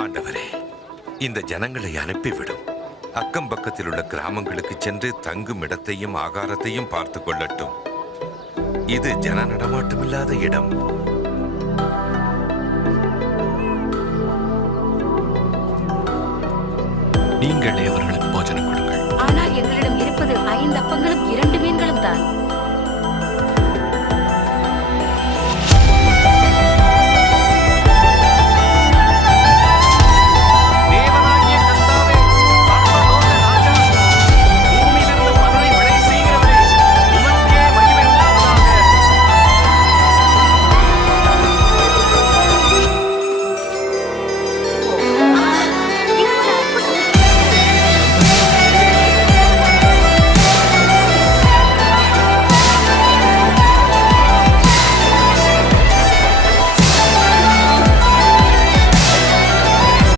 ஆண்டவரே, இந்த ஜனங்களை அனுப்பிவிடும். அக்கம் பக்கத்தில் உள்ள கிராமங்களுக்கு சென்று தங்கும் இடத்தையும் ஆகாரத்தையும் பார்த்து கொள்ளட்டும். இது ஜன நடமாட்டமில்லாத இடம். நீங்களே அவர்களுக்கு போஜனம் கொடுங்கள். ஆனால் எங்களிடம் இருப்பது 5 அப்பங்களும் 2 மீன்களும் தான்.